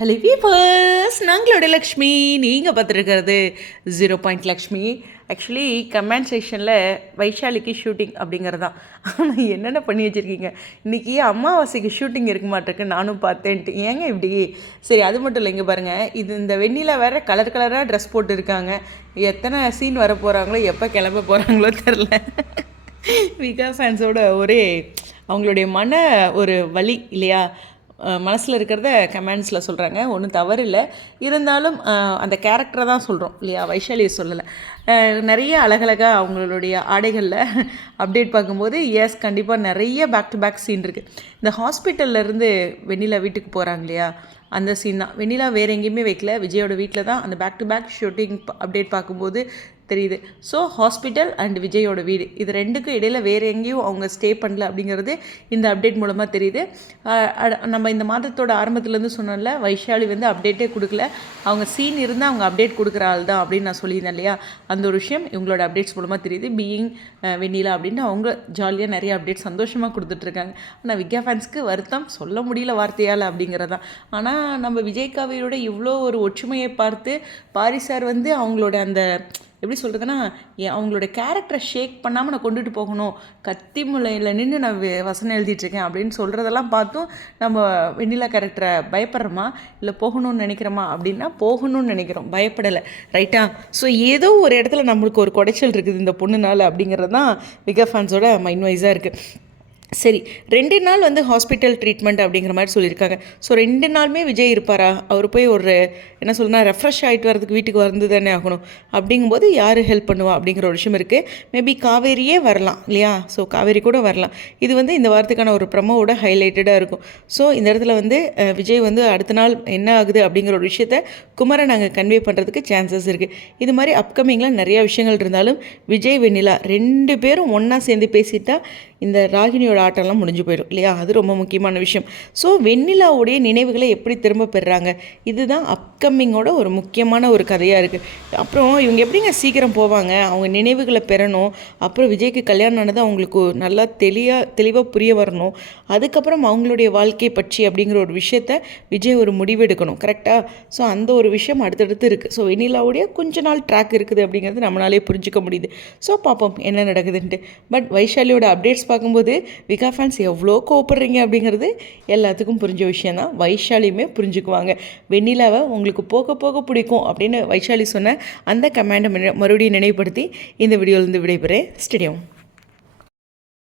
Hello viewers, நாங்களோட Lakshmi. நீங்கள் பார்த்துருக்கிறது 0 Lakshmi. Actually comment செக்ஷனில் வைஷாலிக்கு shooting அப்படிங்கிறது தான். ஆனால் என்னென்ன பண்ணி வச்சுருக்கீங்க, இன்றைக்கி அமாவாசைக்கு ஷூட்டிங் இருக்க மாட்டேருக்கு, நானும் பார்த்தேன்ட்டு. ஏங்க இப்படி? சரி, அது மட்டும் இல்லை, இங்கே பாருங்கள், இது இந்த வெண்ணிலா வேறு கலர் கலராக ட்ரெஸ் போட்டு இருக்காங்க. எத்தனை சீன் வர போகிறாங்களோ, எப்போ கிளம்ப போகிறாங்களோ தெரில. விகா ஃபேன்ஸோட ஒரே அவங்களுடைய ஒரு வலி இல்லையா, மனசில் இருக்கிறத கமெண்ட்ஸில் சொல்கிறாங்க. ஒன்றும் தவறு இல்லை, இருந்தாலும் அந்த கேரக்டரை தான் சொல்கிறோம் இல்லையா, வைஷாலியை சொல்லலை. நிறைய அழகழகாக அவங்களுடைய ஆடைகளில் அப்டேட் பார்க்கும்போது எஸ், கண்டிப்பாக நிறைய பேக் டு பேக் சீன் இருக்குது. இந்த ஹாஸ்பிட்டல்லேருந்து வெண்ணிலா வீட்டுக்கு போகிறாங்க இல்லையா, அந்த சீன் தான். வெண்ணிலா வேறு எங்கேயுமே வைக்கல, விஜயோட வீட்டில் தான். அந்த back to back shooting update பார்க்கும்போது தெரியுது. ஸோ ஹாஸ்பிட்டல் அண்ட் விஜயோட வீடு, இது ரெண்டுக்கும் இடையில் வேறு எங்கேயும் அவங்க ஸ்டே பண்ணல அப்படிங்கிறது இந்த அப்டேட் மூலமாக தெரியுது. நம்ம இந்த மாதத்தோட ஆரம்பத்துலேருந்து சொன்னோம்ல, வைஷாலி அப்டேட்டே கொடுக்கல, அவங்க சீன் இருந்தால் அவங்க அப்டேட் கொடுக்குற ஆள் தான் அப்படின்னு நான் சொல்லியிருந்தேன் இல்லையா. அந்த ஒரு விஷயம் இவங்களோட அப்டேட்ஸ் மூலமாக தெரியுது. பீயிங் வெண்ணிலா அப்படின்னு அவங்க ஜாலியாக நிறைய அப்டேட் சந்தோஷமாக கொடுத்துட்ருக்காங்க. ஆனால் வித்யா ஃபேன்ஸ்க்கு வருத்தம் சொல்ல முடியல வார்த்தையால் அப்படிங்கிறதான். ஆனால் நம்ம விஜய் காவியோட இவ்வளோ ஒரு ஒற்றுமையை பார்த்து பாரி சார் அவங்களோட அந்த எப்படி சொல்கிறதுனா, அவங்களோட கேரக்டரை ஷேக் பண்ணாமல் நான் கொண்டுட்டு போகணும், கத்தி முலையில் நின்று நான் வசனம் எழுதிட்டுருக்கேன் அப்படின்னு சொல்கிறதெல்லாம் பார்த்தும் நம்ம வெண்ணிலா கேரக்டரை பயப்படுறோமா இல்லை போகணும்னு நினைக்கிறோமா அப்படின்னா போகணும்னு நினைக்கிறோம், பயப்படலை. ரைட்டா? ஸோ ஏதோ ஒரு இடத்துல நம்மளுக்கு ஒரு குடைச்சல் இருக்குது இந்த பொண்ணுனால அப்படிங்கிறது தான் விகா ஃபேன்ஸோட மைண்ட் வைஸாக இருக்குது. சரி, 2 நாள் ஹாஸ்பிட்டல் ட்ரீட்மெண்ட் அப்படிங்கிற மாதிரி சொல்லியிருக்காங்க. ஸோ 2 நாளுமே விஜய் இருப்பாரா? அவர் போய் ஒரு என்ன சொல்லணும்னா ரெஃப்ரெஷ் ஆகிட்டு வரதுக்கு வீட்டுக்கு வந்து தானே ஆகணும். அப்படிங்கும்போது யார் ஹெல்ப் பண்ணுவா அப்படிங்கிற ஒரு விஷயம் இருக்குது. மேபி காவேரியே வரலாம் இல்லையா. ஸோ காவேரி கூட வரலாம். இது இந்த வாரத்துக்கான ஒரு ப்ரமோவோட ஹைலைட்டடாக இருக்கும். ஸோ இந்த இடத்துல விஜய் அடுத்த நாள் என்ன ஆகுது அப்படிங்கிற ஒரு விஷயத்த குமரை நாங்கள் கன்வே பண்ணுறதுக்கு சான்சஸ் இருக்குது. இது மாதிரி அப்கமிங்கில் நிறையா விஷயங்கள் இருந்தாலும் விஜய் வெண்ணிலா 2 பேரும் ஒன்றா சேர்ந்து பேசிட்டா இந்த ராகினியோட ஆட்டம்லாம் முடிஞ்சு போயிடும் இல்லையா. அது ரொம்ப முக்கியமான விஷயம். ஸோ வெண்ணிலாவுடைய நினைவுகளை எப்படி திரும்ப பெறுறாங்க, இதுதான் அப்கமிங்கோட ஒரு முக்கியமான ஒரு கதையாக இருக்குது. அப்புறம் இவங்க எப்படிங்க சீக்கிரம் போவாங்க, அவங்க நினைவுகளை பெறணும். அப்புறம் விஜய்க்கு கல்யாணம் ஆனது அவங்களுக்கு நல்லா தெளிவாக புரிய வரணும். அதுக்கப்புறம் அவங்களுடைய வாழ்க்கை பற்றி அப்படிங்கிற ஒரு விஷயத்த விஜய் ஒரு முடிவு எடுக்கணும். கரெக்டாக? ஸோ அந்த ஒரு விஷயம் அடுத்தடுத்து இருக்குது. ஸோ வெண்ணிலாவுடைய கொஞ்ச நாள் ட்ராக் இருக்குது அப்படிங்கிறது நம்மளாலே புரிஞ்சிக்க முடியுது. ஸோ பார்ப்போம் என்ன நடக்குதுன்ட்டு. பட் வைஷாலியோட அப்டேட்ஸ் பார்க்கும்போது விகா ஃபேன்ஸ் எவ்வளோ கோவப்படுறீங்க அப்படிங்கிறது எல்லாத்துக்கும் புரிஞ்ச விஷயந்தான். வைஷாலியுமே புரிஞ்சுக்குவாங்க. வெண்ணிலாவை உங்களுக்கு போக போக பிடிக்கும் அப்படின்னு வைஷாலி சொன்ன அந்த கமெண்டை மறுபடியும் நினைவுபடுத்தி இந்த வீடியோலேருந்து விடைபெறேன். ஸ்டேடியம்.